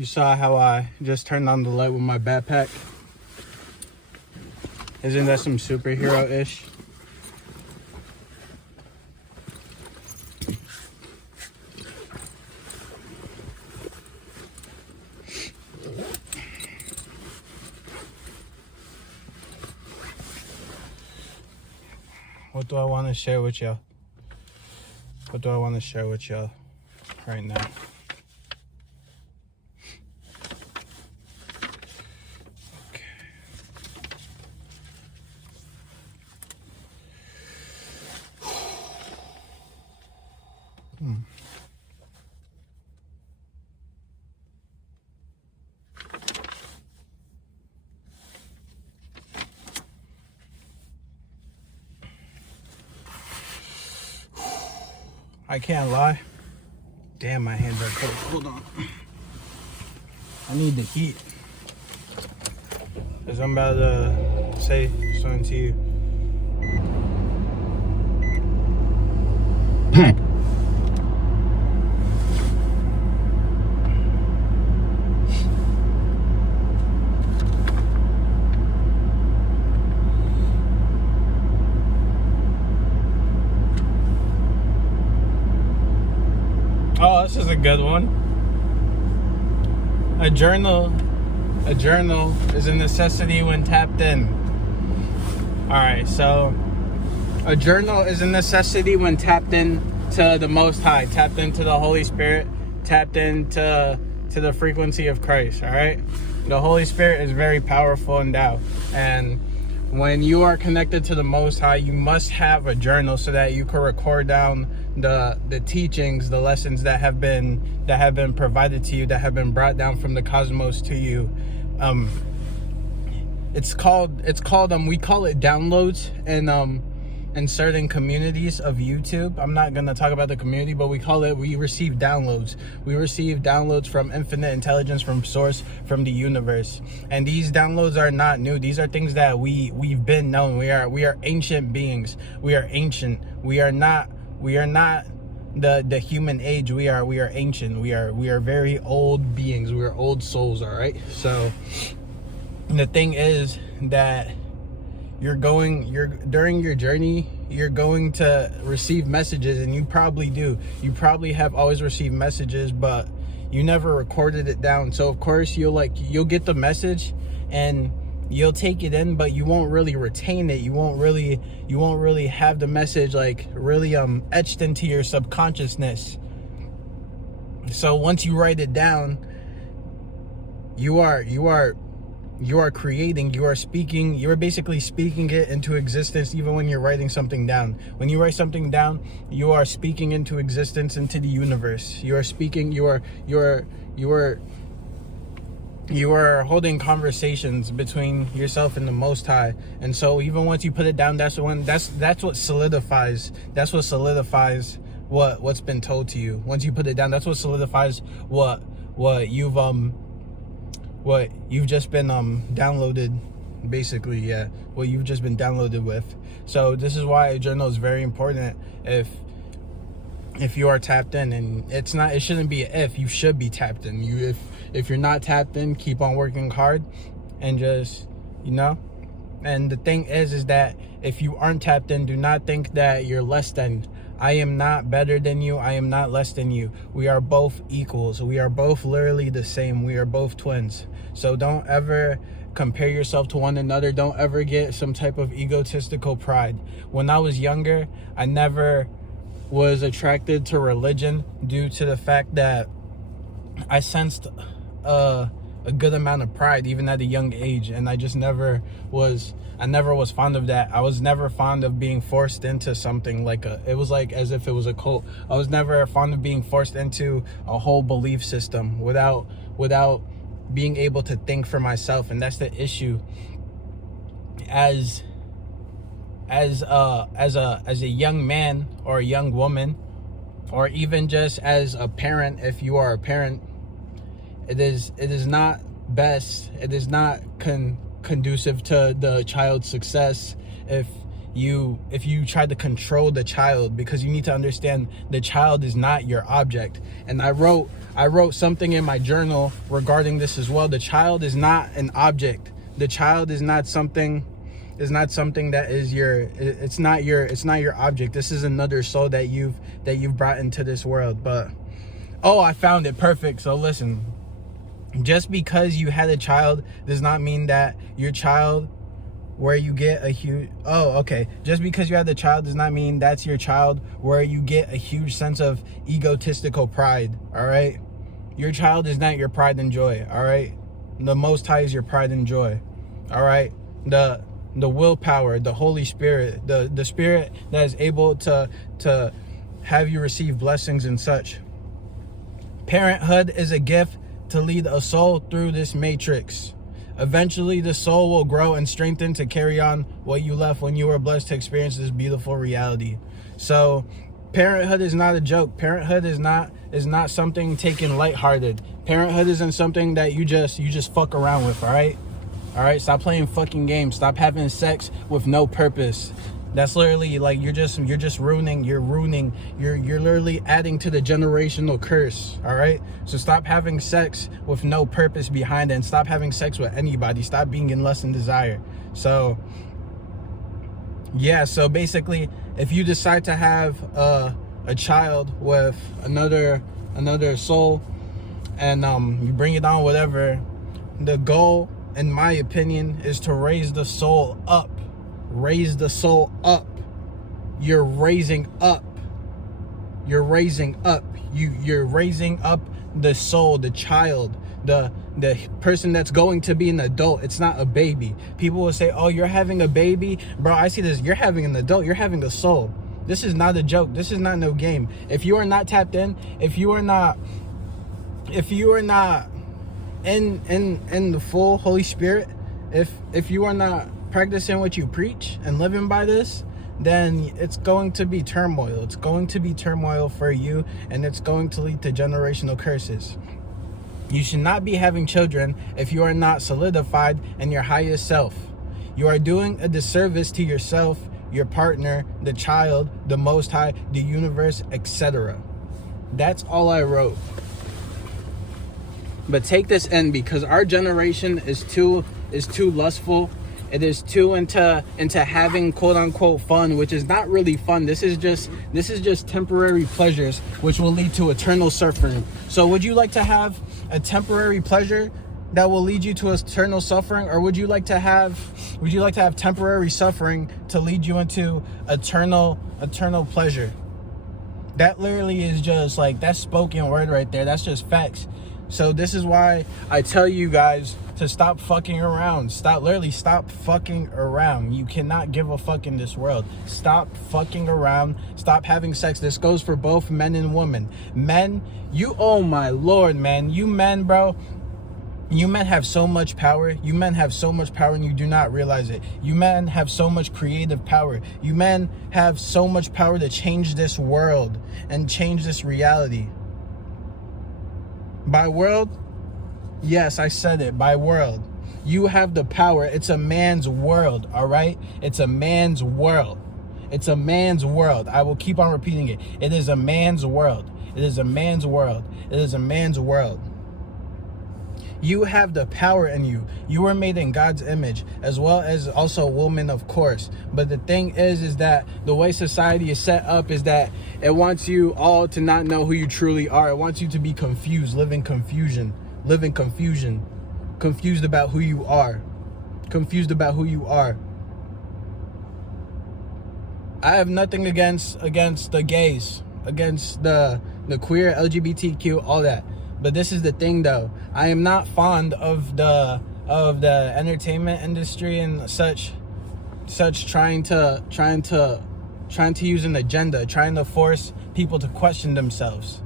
You saw how I just turned on the light with my backpack? Isn't that some superhero-ish? What do I want to share with y'all? What do I want to share with y'all right now? Okay. I can't lie. Damn, my hands are cold. Hold on. I need the heat. Because I'm about to say something to you. Oh, this is a good one. A journal is a necessity when tapped in. Alright, so a journal is a necessity when tapped in to the Most High, tapped into the Holy Spirit, tapped into the frequency of Christ, alright? The Holy Spirit is very powerful endowed, and when you are connected to the Most High, you must have a journal so that you can record down the teachings, the lessons that have been provided to you, that have been brought down from the cosmos to you. It's called we call it downloads in certain communities of YouTube. I'm not gonna talk about the community, but we receive downloads. We receive downloads from infinite intelligence, from source, from the universe. And these downloads are not new. These are things that we've been known. We are ancient beings. We are ancient. We are not the human age. We are ancient. We are very old beings. We are old souls, all right? So the thing is that during your journey, you're going to receive messages, and you probably do. You probably have always received messages, but you never recorded it down. So of course you'll get the message and you'll take it in, but you won't really retain it. You won't really have the message like really etched into your subconsciousness. So once you write it down, you are creating, you are speaking, you're basically speaking it into existence. Even when you're writing something down, when you write something down, you are speaking into existence, into the universe. You are speaking, you are holding conversations between yourself and the Most High. And so even once you put it down, that's what solidifies what's been told to you. Once you put it down, that's what solidifies what you've just been downloaded, basically. Yeah, what you've just been downloaded with. So this is why a journal is very important if you are tapped in. And it shouldn't be you should be tapped in. If you're not tapped in, keep on working hard, and just and the thing is that if you aren't tapped in, do not think that you're less than. I am not better than you. I am not less than you. We are both equals. We are both literally the same. We are both twins. So don't ever compare yourself to one another. Don't ever get some type of egotistical pride. When I was younger, I never was attracted to religion due to the fact that I sensed a good amount of pride even at a young age, and I never was fond of that. I was never fond of being forced into something it was like as if it was a cult. I was never fond of being forced into a whole belief system without being able to think for myself. And that's the issue as a young man or a young woman, or even just as a parent. If you are a parent, it is not best. It is not conducive to the child's success if if you try to control the child, because you need to understand the child is not your object. And I wrote something in my journal regarding this as well. The child is not an object. The child is not something that is it's not your object. This is another soul that you've brought into this world. But I found it. Perfect. So listen, just because you had a child does not mean that your child, where you get a huge just because you had the child does not mean that's your child where you get a huge sense of egotistical pride. All right, your child is not your pride and joy. All right, the Most High is your pride and joy. All right, the willpower, the Holy Spirit, the Spirit that is able to have you receive blessings and such. Parenthood is a gift to lead a soul through this matrix. Eventually, the soul will grow and strengthen to carry on what you left when you were blessed to experience this beautiful reality. So, parenthood is not a joke. Parenthood is not something taken lighthearted. Parenthood isn't something that you just fuck around with. All right. Stop playing fucking games. Stop having sex with no purpose. That's literally like you're literally adding to the generational curse. All right, so stop having sex with no purpose behind it, and stop having sex with anybody. Stop being in lust and desire. So basically, if you decide to have a child with another soul, and you bring it on, whatever, the goal, in my opinion, is to raise the soul up. Raise the soul up. You're raising up. You're raising up the soul, the child, the person that's going to be an adult. It's not a baby. People will say, oh, you're having a baby. Bro, I see this. You're having an adult. You're having a soul. This is not a joke. This is not no game. If you are not tapped in, if you are not in the full Holy Spirit, if you are not practicing what you preach and living by this, then it's going to be turmoil. It's going to be turmoil for you, and it's going to lead to generational curses. You should not be having children if you are not solidified in your highest self. You are doing a disservice to yourself, your partner, the child, the Most High, the universe, etc. That's all I wrote. But take this in, because our generation is too lustful. It is too into having quote unquote fun, which is not really fun. This is just temporary pleasures, which will lead to eternal suffering. So would you like to have a temporary pleasure that will lead you to eternal suffering, or would you like to have temporary suffering to lead you into eternal pleasure? That literally is just like, that's spoken word right there. That's just facts. So this is why I tell you guys to stop fucking around. Stop fucking around. You cannot give a fuck in this world. Stop fucking around. Stop having sex. This goes for both men and women. Men, oh my Lord, man. You men, bro. You men have so much power. You men have so much power, and you do not realize it. You men have so much creative power. You men have so much power to change this world and change this reality. By world, yes, I said it. By world, you have the power. It's a man's world, all right? It's a man's world. It's a man's world. I will keep on repeating it. It is a man's world. It is a man's world. It is a man's world. You have the power in you. You were made in God's image, as well as also woman, of course. But the thing is that the way society is set up is that it wants you all to not know who you truly are. It wants you to be confused, live in confusion, confused about who you are, I have nothing against the gays, against the queer, LGBTQ, all that. But this is the thing, though. I am not fond of the entertainment industry and such trying to use an agenda, trying to force people to question themselves.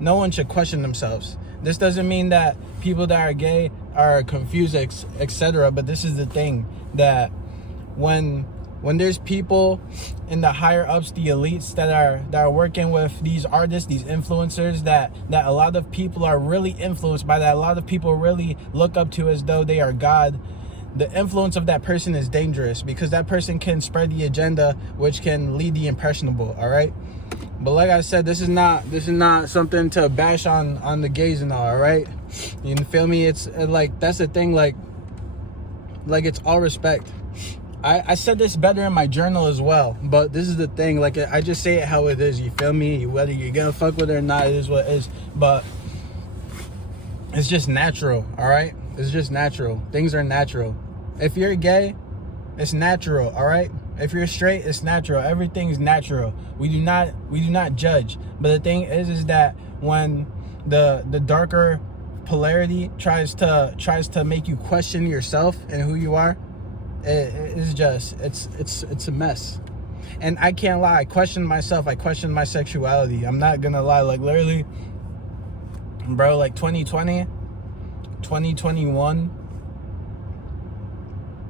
No one should question themselves. This doesn't mean that people that are gay are confused, etc. But this is the thing, that when there's people in the higher ups, the elites that are working with these artists, these influencers that a lot of people are really influenced by, that a lot of people really look up to as though they are God, the influence of that person is dangerous, because that person can spread the agenda, which can lead the impressionable. All right. But like I said, this is not something to bash on the gays and all right? You feel me? It's like, that's the thing, like it's all respect. I said this better in my journal as well, but this is the thing, like, I just say it how it is, you feel me? Whether you're gonna fuck with it or not, it is what it is. But it's just natural, all right? It's just natural. Things are natural. If you're gay, it's natural, all right? If you're straight, it's natural. Everything's natural. We do not judge. But the thing is that when the darker polarity tries to make you question yourself and who you are, it's a mess. And I can't lie, I question myself, I question my sexuality. I'm not gonna lie, like, literally, bro, like 2020, 2021,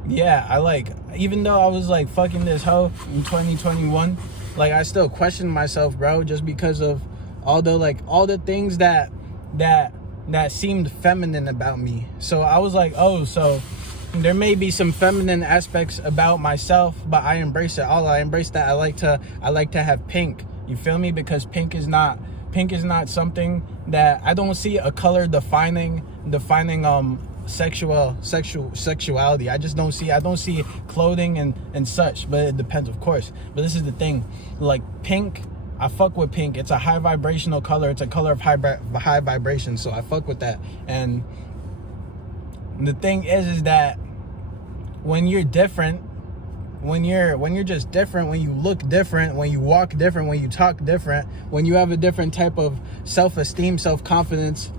yeah, I like, even though I was like fucking this hoe in 2021, like, I still question myself, bro, just because of all the things that seemed feminine about me. So I was like, oh, so there may be some feminine aspects about myself, but I embrace it all. I embrace that. I like to have pink. You feel me? Because pink is not something that, I don't see a color defining sexuality. I don't see clothing and such, but it depends, of course. But this is the thing, like, pink, I fuck with pink. It's a high vibrational color. It's a color of high vibration, so I fuck with that. And the thing is that when you're different, when you're just different, when you look different, when you walk different, when you talk different, when you have a different type of self-esteem, self-confidence,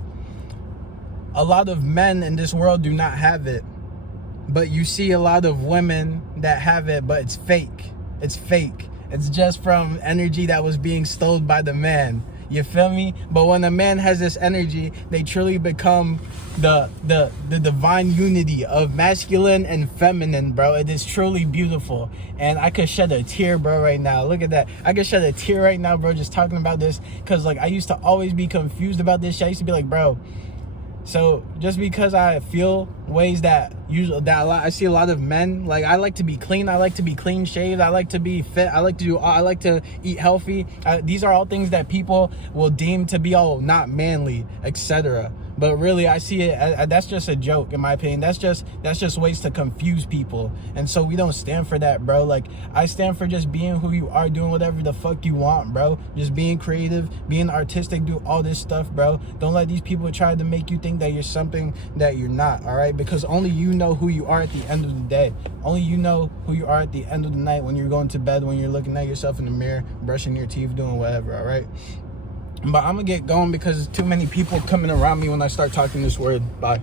a lot of men in this world do not have it. But you see a lot of women that have it, but it's fake. It's fake. It's just from energy that was being stolen by the man. You feel me? But when a man has this energy, they truly become the divine unity of masculine and feminine, bro. It is truly beautiful. And I could shed a tear, bro, right now. Look at that. I could shed a tear right now, bro, just talking about this. Because, like, I used to always be confused about this shit. I used to be like, bro, so just because I feel ways that I see a lot of men, like, I like to be clean, I like to be clean shaved, I like to be fit, I like to eat healthy. These are all things that people will deem to be all not manly, etc. But really, I see it, that's just a joke, in my opinion. That's just ways to confuse people. And so we don't stand for that, bro. Like, I stand for just being who you are, doing whatever the fuck you want, bro. Just being creative, being artistic, do all this stuff, bro. Don't let these people try to make you think that you're something that you're not, all right? Because only you know who you are at the end of the day. Only you know who you are at the end of the night, when you're going to bed, when you're looking at yourself in the mirror, brushing your teeth, doing whatever, all right? But I'm gonna get going because there's too many people coming around me when I start talking this word. Bye.